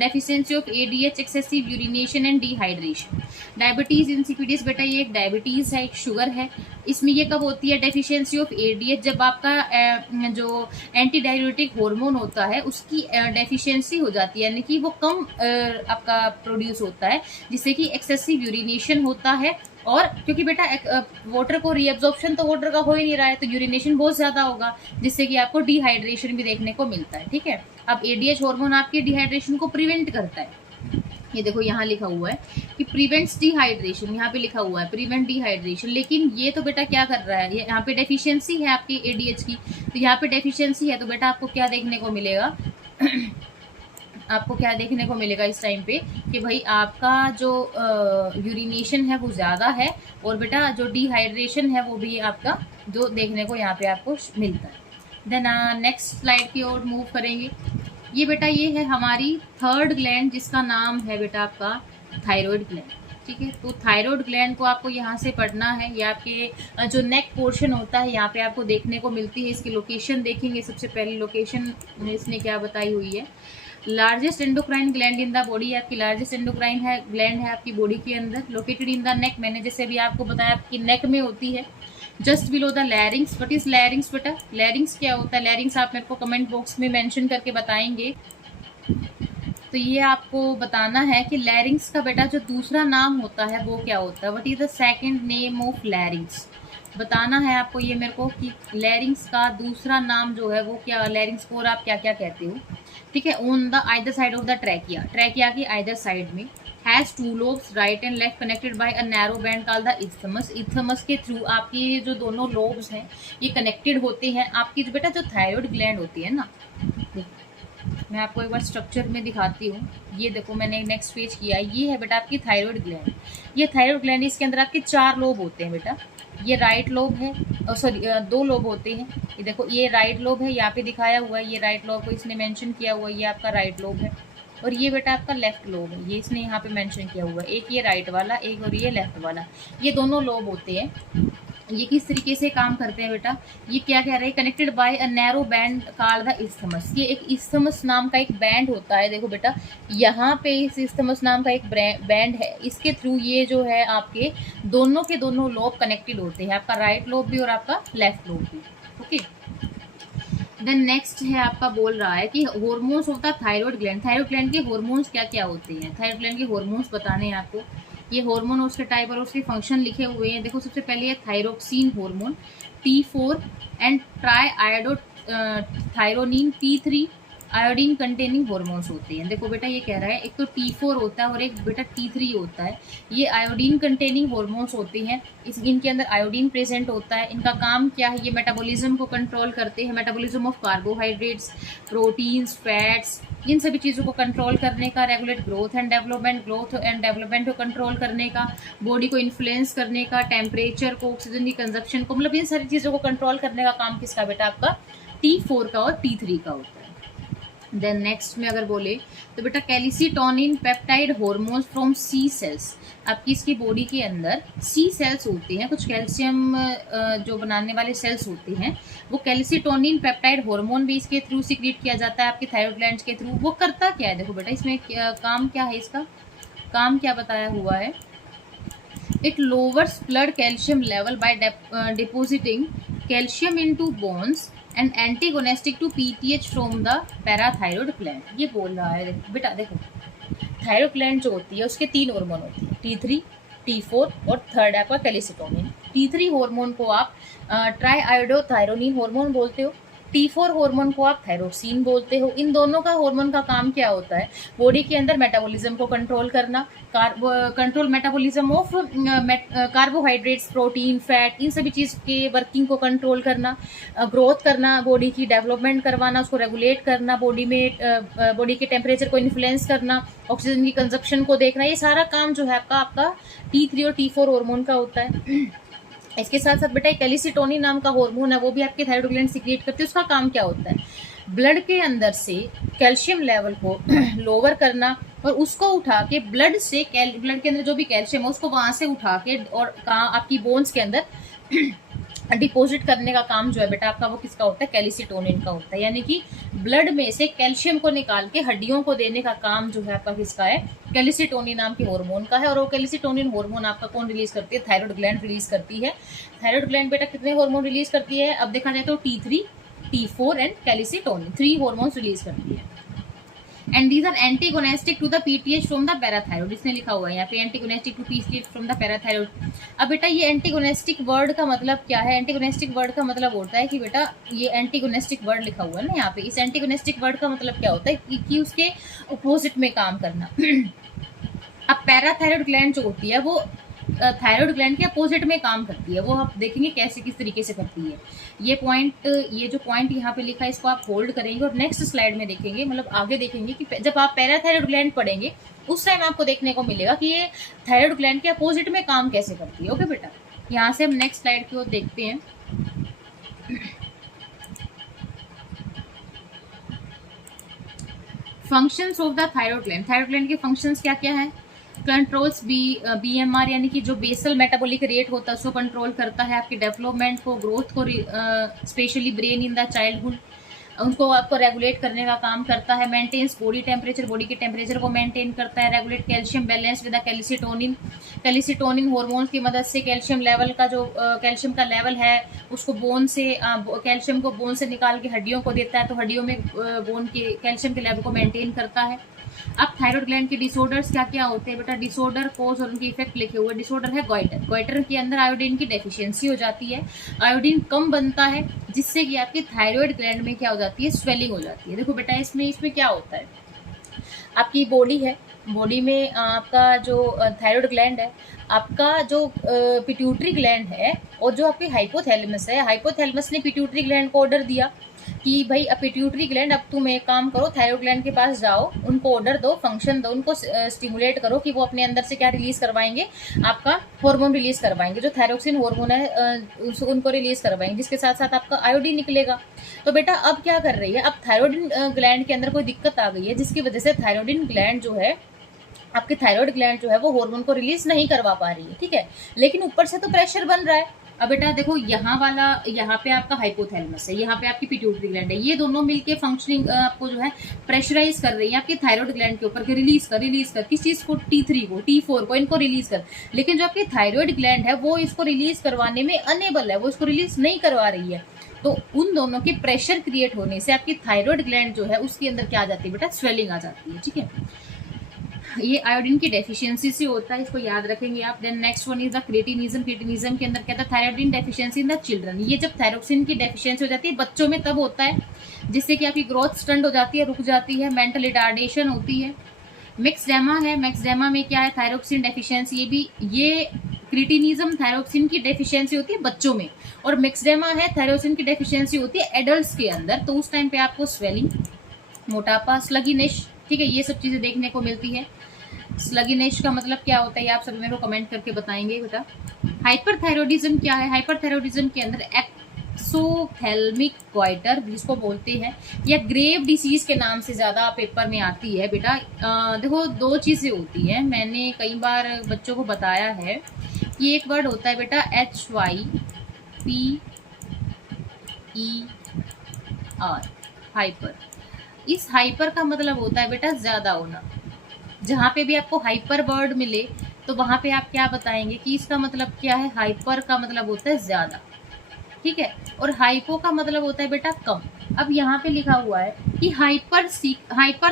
deficiency of ADH, excessive urination and dehydration. Diabetes insipidus बेटा ये एक डायबिटीज है, एक शुगर है। इसमें ये कब होती है, डेफिशिएंसी ऑफ ADH, जब आपका जो एंटी डायबिटिक हार्मोन होता है उसकी डेफिशिएंसी हो जाती है, यानी कि वो कम आपका प्रोड्यूस होता है, जिससे कि एक्सेसिव यूरिनेशन होता है। और क्योंकि बेटा वाटर को रीअब्जॉर्प्शन तो वाटर का हो ही नहीं रहा है, तो यूरिनेशन बहुत ज्यादा होगा, जिससे कि आपको डिहाइड्रेशन भी देखने को मिलता है, ठीक है। अब एडीएच हार्मोन आपके डिहाइड्रेशन को प्रिवेंट करता है। ये देखो यहाँ लिखा हुआ है कि प्रिवेंट्स डिहाइड्रेशन, यहाँ पे लिखा हुआ है प्रिवेंट डिहाइड्रेशन, लेकिन ये तो बेटा क्या कर रहा है, ये यहाँ पे डेफिशिएंसी है आपकी एडीएच की, तो यहाँ पे डेफिशिएंसी है तो बेटा आपको क्या देखने को मिलेगा आपको क्या देखने को मिलेगा इस टाइम पे कि भाई आपका जो यूरिनेशन है वो ज़्यादा है, और बेटा जो डिहाइड्रेशन है वो भी आपका जो देखने को यहाँ पे आपको मिलता है। देन नेक्स्ट स्लाइड की ओर मूव करेंगे। ये बेटा ये है हमारी थर्ड ग्लैंड, जिसका नाम है बेटा आपका थायराइड ग्लैंड, ठीक है। तो थायराइड ग्लैंड को आपको यहाँ से पढ़ना है। ये आपके जो नेक पोर्शन होता है यहाँ पे आपको देखने को मिलती है। इसकी लोकेशन देखेंगे, सबसे पहले लोकेशन इसने क्या बताई हुई है, largest endocrine gland in the body, आपकी लार्जेस्ट एंडोक्राइन है ग्लैंड है आपकी बॉडी के अंदर, लोकेटेड इन द नेक, मैंने जैसे भी आपको बताया आपकी नेक में होती है, just below the larynx. What is लैरिंग्स बेटा, लैरिंग्स क्या होता है, लैरिंग्स आप मेरे को कमेंट बॉक्स में मेंशन करके बताएंगे। तो ये आपको बताना है कि लैरिंग्स का बेटा जो दूसरा नाम होता है वो क्या होता है, what is the second name of लैरिंग्स, बताना है आपको ये मेरे को कि लैरिंग्स का दूसरा नाम जो है वो क्या, लैरिंग्स को और आप क्या क्या कहते हो, ठीक है। On the either side of the trachea, trachea की आइदर साइड में has two lobes right and left connected by a narrow band called the isthmus. Isthmus के थ्रू आपकी जो दोनों लोब्स हैं ये कनेक्टेड होते हैं। आपकी जो बेटा जो थायराइड ग्लैंड होती है ना, मैं आपको एक बार स्ट्रक्चर में दिखाती हूँ। ये देखो मैंने नेक्स्ट पेज किया, ये है बेटा आपकी थायराइड ग्लैंड। ये थायराइड ग्लैंड, इसके अंदर आपके 4 लोब होते हैं बेटा। ये राइट लोब है, सॉरी 2 लोब होते हैं। ये देखो ये राइट लोब है, यहाँ पे दिखाया हुआ है, ये राइट लोब को इसने मेंशन किया हुआ है, ये आपका राइट लोब है। और ये बेटा आपका लेफ्ट लोब है, ये इसने यहाँ पे मेंशन किया हुआ है। एक ये राइट वाला, एक और ये लेफ्ट वाला, ये दोनों लोब होते हैं। ये किस तरीके से काम करते हैं बेटा, ये क्या कह रहे हैं, connected by a narrow band called the isthmus. ये एक इस्थमस नाम का एक बैंड होता है। देखो बेटा यहाँ पे इस इस्थमस नाम का एक बैंड है, इसके थ्रू ये जो है आपके दोनों के दोनों लोब कनेक्टेड होते हैं, आपका राइट लोब भी और आपका लेफ्ट लोब भी, ओके। देन नेक्स्ट है आपका बोल रहा है कि hormones of the thyroid gland, thyroid gland के हार्मोन्स क्या क्या होते हैं, थायराइड ग्लैंड के हार्मोन्स बताने हैं आपको। ये हार्मोन उसके टाइप और उसके फंक्शन लिखे हुए हैं। देखो सबसे पहले है thyroxine hormone T4 and triiodothyronine T3 iodine containing hormones होते हैं। देखो बेटा ये कह रहा है एक तो T4 होता है और एक बेटा T3 होता है। ये आयोडीन कंटेनिंग हॉर्मोन्स होते हैं, इनके अंदर आयोडीन प्रेजेंट होता है। इनका काम क्या है, ये मेटाबॉलिज्म को कंट्रोल करते हैं, metabolism of carbohydrates, proteins, fats, इन सभी चीज़ों को कंट्रोल करने का, रेगुलेट ग्रोथ एंड डेवलपमेंट को कंट्रोल करने का, बॉडी को इन्फ्लुएंस करने का, टेम्परेचर को, ऑक्सीजन की कंजप्शन को, मतलब इन सारी चीज़ों को कंट्रोल करने का काम किसका बेटा, आपका T4 का और T3 का होता है। देन नेक्स्ट में अगर बोले तो बेटा calcitonin peptide hormones from C cells. आपकी इसकी बॉडी के अंदर सी सेल्स होते हैं, कुछ कैल्शियम जो बनाने वाले सेल्स होते हैं, वो कैल्सिटोनिन पेप्टाइड हार्मोन भी इसके थ्रू सिक्रीट किया जाता है आपके थायराइड ग्लैंड्स के थ्रू। वो करता क्या है, देखो बेटा इसमें काम क्या है, इसका काम क्या बताया हुआ है। It lowers blood calcium level by depositing calcium into bones and antagonistic to PTH from the parathyroid gland. ये बोल रहा है बेटा, देखो थायरॉइड ग्लैंड जो होती है उसके 3 हार्मोन होती है, T3, T4 और थर्ड आपका कैल्सिटोनिन। T3 हार्मोन को आप ट्राई आयोडोथायरोनिन हार्मोन बोलते हो, T4 हार्मोन को आप थायरोक्सिन बोलते हो। इन दोनों का हार्मोन का काम क्या होता है, बॉडी के अंदर मेटाबॉलिज्म को कंट्रोल करना, control metabolism of carbohydrates, protein, fat, इन सभी चीज़ के वर्किंग को कंट्रोल करना, ग्रोथ करना, बॉडी की डेवलपमेंट करवाना, उसको रेगुलेट करना, बॉडी में बॉडी के टेम्परेचर को इन्फ्लुएंस करना, ऑक्सीजन की कंजप्शन को देखना, ये सारा काम जो है आपका T3 और T4 हार्मोन का होता है। इसके साथ साथ बेटा कैल्सिटोनिन नाम का हार्मोन है, वो भी आपके थायराइड ग्लैंड सिक्रिएट करते हैं। उसका काम क्या होता है, ब्लड के अंदर से कैल्शियम लेवल को लोअर करना और उसको उठा के ब्लड के अंदर जो भी कैल्शियम है उसको वहां से उठा के और आपकी बोन्स के अंदर डिपॉजिट करने का काम जो है बेटा आपका वो किसका होता है, कैल्सिटोनिन का होता है। यानी कि ब्लड में से कैल्शियम को निकाल के हड्डियों को देने का काम जो है आपका किसका है, कैल्सिटोनिन नाम के हार्मोन का है। और वो कैल्सिटोनिन हार्मोन आपका कौन रिलीज करती है, थायराइड ग्लैंड रिलीज करती है। थायराइड ग्लैंड बेटा कितने हार्मोन रिलीज करती है, अब देखा जाए तो T3, T4 and calcitonin 3 hormones release करती है। And these are antagonistic to the PTH from the parathyroid. इसने लिखा हुआ है यहाँ पे antagonistic to PTH from the parathyroid. अब बेटा ये एंटीगोनेस्टिक वर्ड का मतलब क्या है, एंटीगोनेस्टिक वर्ड का मतलब होता है कि बेटा ये एंटीगोनेस्टिक वर्ड लिखा हुआ है ना यहाँ पे, इस एंटीगोनेस्टिक वर्ड का मतलब क्या होता है कि उसके अपोजिट में काम करना। अब पैराथायरॉइड ग्लैंड जो होती है वो थायराइड ग्लैंड के अपोजिट में काम करती है। वो आप देखेंगे कैसे किस तरीके से करती है। ये जो पॉइंट यहाँ पे लिखा है इसको आप होल्ड करेंगे और नेक्स्ट स्लाइड में देखेंगे, मतलब आगे देखेंगे कि जब आप पैराथायरॉइड ग्लैंड पढ़ेंगे उस टाइम आपको देखने को मिलेगा कि ये थायराइड ग्लैंड के अपोजिट में काम कैसे करती है। ओके बेटा, यहाँ से हम नेक्स्ट स्लाइड की ओर देखते हैं। Functions of the thyroid gland के फंक्शंस क्या क्या है, कंट्रोल्स BMR यानी कि जो बेसल मेटाबॉलिक रेट होता है उसको कंट्रोल करता है, आपकी डेवलपमेंट को, ग्रोथ को, specially brain in the childhood उनको आपको रेगुलेट करने का काम करता है। मेंटेन्स बॉडी टेम्परेचर, बॉडी के टेम्परेचर को मेंटेन करता है। Regulate calcium balance with calcitonin hormones की मदद से कैल्शियम लेवल का जो कैल्शियम का लेवल है उसको बोन से कैल्शियम को बोन से निकाल के हड्डियों को देता है, तो हड्डियों में बोन के कैल्शियम के लेवल को मेंटेन करता है। अब थायराइड ग्लैंड के डिसऑर्डर्स क्या क्या होते हैं बेटा, डिसऑर्डर कोज और उनके इफेक्ट लिखे हुए। डिसऑर्डर है गोइटर के अंदर आयोडीन की डेफिशिएंसी हो जाती है, आयोडीन कम बनता है जिससे कि आपकी थायराइड ग्लैंड में क्या हो जाती है, स्वेलिंग हो जाती है। देखो बेटा इसमें क्या होता है, आपकी बॉडी है, बॉडी में आपका जो थायराइड ग्लैंड है, आपका जो पिट्यूटरी ग्लैंड है और जो आपकी हाइपोथैलेमस है, हाइपोथैलेमस ने पिट्यूटरी ग्लैंड को ऑर्डर दिया कि भाई अब पिट्यूटरी ग्लैंड अब तुम एक काम करो, थायराइड ग्लैंड के पास जाओ, उनको ऑर्डर दो, फंक्शन दो, उनको स्टिमुलेट करो कि वो अपने अंदर से क्या रिलीज करवाएंगे, आपका हार्मोन रिलीज करवाएंगे, जो थायरोक्सिन हार्मोन है उनको रिलीज करवाएंगे, जिसके साथ साथ आपका आयोडीन निकलेगा। तो बेटा अब क्या कर रही है, अब थायराइड ग्लैंड के अंदर कोई दिक्कत आ गई है जिसकी वजह से थायराइड ग्लैंड जो है, आपके थायराइड ग्लैंड जो है वो हार्मोन को रिलीज नहीं करवा पा रही है, ठीक है, लेकिन ऊपर से तो प्रेशर बन रहा है। अब बेटा देखो यहाँ पे आपका हाइपोथैलेमस है, यहाँ पे आपकी पिट्यूटरी ग्लैंड है, ये दोनों मिलके फंक्शनिंग आपको जो है प्रेशराइज कर रही है आपके थायराइड ग्लैंड के ऊपर कि रिलीज कर किस चीज को, T3 को, T4 को, इनको रिलीज कर। लेकिन जो आपकी थायराइड ग्लैंड है वो इसको रिलीज करवाने में अनेबल है, वो इसको रिलीज नहीं करवा रही है। तो उन दोनों के प्रेशर क्रिएट होने से आपकी थायराइड ग्लैंड जो है उसके अंदर क्या आ जाती है बेटा, स्वेलिंग आ जाती है, ठीक है। ये आयोडीन की डेफिशिएंसी से होता है, इसको याद रखेंगे आप। Then next one is the cretinism. Cretinism के अंदर क्या था, thyroid deficiency in the children. ये जब थायरोक्सिन की डेफिशिएंसी हो जाती है बच्चों में तब होता है, जिससे कि आपकी ग्रोथ स्टंट हो जाती है, रुक जाती है, मेंटल रिटार्डेशन होती है। मिक्सडेमा है, मिक्सडेमा में क्या है, थायरोक्सिन डेफिशिएंसी। ये क्रिटिनिज्म थायरोक्सिन की डेफिशिएंसी होती है बच्चों में, और मिक्सडेमा है थायरोक्सिन की डेफिशिएंसी होती है एडल्ट्स के अंदर। तो उस टाइम पे आपको स्वेलिंग, मोटापा, स्लगिनेश, ठीक है, ये सब चीजें देखने को मिलती है। स्लगिनेश का मतलब क्या होता है ये आप सब मेरे को कमेंट करके बताएंगे बेटा। हाइपरथायरॉयडिज्म क्या है, हाइपरथायरॉयडिज्म के अंदर एक्सोथेल्मिक गॉइटर जिसको बोलते हैं, या ग्रेव डिसीज के नाम से ज्यादा पेपर में आती है बेटा। देखो दो चीजें होती है, मैंने कई बार बच्चों को बताया है कि एक वर्ड होता है बेटा HYPER, हाइपर। इस हाइपर का मतलब होता है बेटा ज्यादा होना। जहां पे भी आपको हाइपर वर्ड मिले तो वहां पे आप क्या बताएंगे कि इसका मतलब क्या है, हाइपर का मतलब होता है ज्यादा, ठीक है, और हाइपो का मतलब होता है बेटा कम। अब यहाँ पे लिखा हुआ है कि हाइपर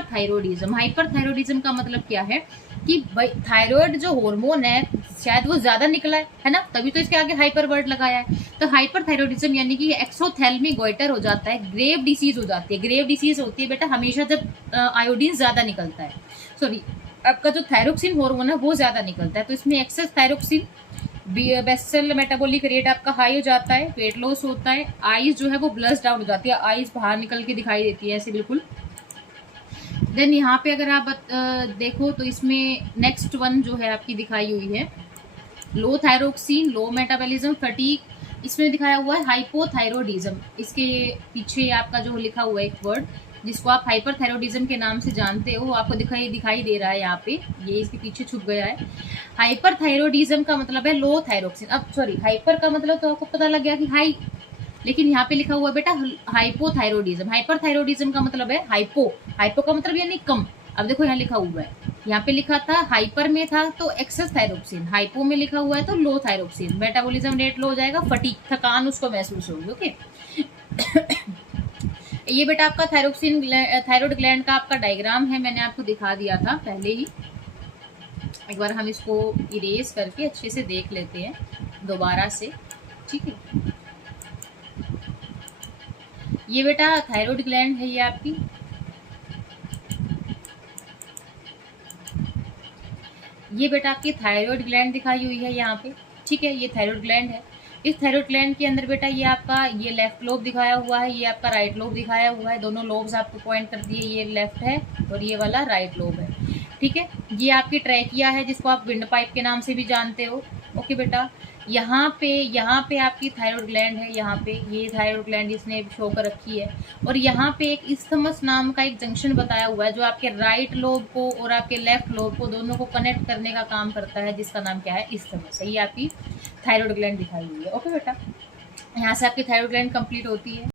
थायरोडिज्म का मतलब क्या है कि थायराइड जो हार्मोन है शायद वो ज्यादा निकला है ना, तभी तो इसके आगे हाइपर वर्ड लगाया है। तो हाइपर थायरोडिज्म यानी कि एक्सोथेल्मिक गॉइटर हो जाता है, ग्रेव डिसीज हो जाती है। ग्रेव डिसीज होती है बेटा हमेशा जब आयोडीन ज्यादा निकलता है, सॉरी आपका जो थायरोक्सिन हार्मोन है वो ज्यादा निकलता है। तो इसमें excess thyroxine, basal metabolic rate आपका हाई हो जाता है, वेट लॉस होता है, आईज जो है वो ब्लश डाउन हो जाती है, आईज बाहर निकल के दिखाई देती है ऐसे बिल्कुल। देन यहाँ पे अगर आप देखो तो इसमें नेक्स्ट वन जो है आपकी दिखाई हुई है लो थायरोक्सिन, लो मेटाबॉलिज्म, फटीग। इसमें दिखाया हुआ है हाइपोथायरोडिज्म। इसके पीछे आपका जो लिखा हुआ है एक वर्ड जिसको आप हाइपरथायरोडिज्म के नाम से जानते हो, आपको दिखाई दे रहा है यहाँ पे, ये इसके पीछे छुप गया है। हाइपरथायरोडिज्म का मतलब है लो थायरोक्सिन। अब सॉरी हाइपर का मतलब तो आपको पता लग गया कि हाई, लेकिन यहाँ पे लिखा हुआ है बेटा हाइपोथायरोडिज्म। हाइपरथायरोडिज्म का मतलब है हाइपो, हाइपो का मतलब यानी कम। अब देखो यहाँ लिखा हुआ है, यहाँ पे लिखा था हाइपर में था तो एक्सेस थायरोक्सिन, हाइपो में लिखा हुआ है तो लो थायरोक्सिन। मेटाबॉलिज्म रेट लो हो जाएगा, फटीग थकान उसको महसूस होगी। ओके ये बेटा आपका थायरोक्सिन थायराइड ग्लैंड का आपका डायग्राम है, मैंने आपको दिखा दिया था पहले ही। एक बार हम इसको इरेज करके अच्छे से देख लेते हैं दोबारा से, ठीक है। ये बेटा थायराइड ग्लैंड है, ये आपकी ये बेटा आपकी थायराइड ग्लैंड दिखाई हुई है यहाँ पे, ठीक है, ये थायराइड ग्लैंड है। इस थायराइड ग्लैंड के अंदर बेटा ये आपका ये लेफ्ट लोब दिखाया हुआ है, ये आपका राइट लोब दिखाया हुआ है। दोनों लोब्स आपको पॉइंट कर दिए, ये लेफ्ट है और ये वाला राइट लोब है, ठीक है। ये आपकी ट्रैकिया है जिसको आप विंड पाइप के नाम से भी जानते हो। ओके बेटा, यहाँ पे आपकी थायराइड ग्लैंड है, यहाँ पे ये थायराइड ग्लैंड इसने शो कर रखी है। और यहाँ पे एक इस्थमस नाम का एक जंक्शन बताया हुआ है जो आपके राइट लोब को और आपके लेफ्ट लोब को दोनों को कनेक्ट करने का काम करता है, जिसका नाम क्या है, इस्थमस है। ये आपकी थायराइड ग्लैंड दिखाई हुई है। ओके बेटा, यहाँ से आपकी थायराइड ग्लैंड कंप्लीट होती है।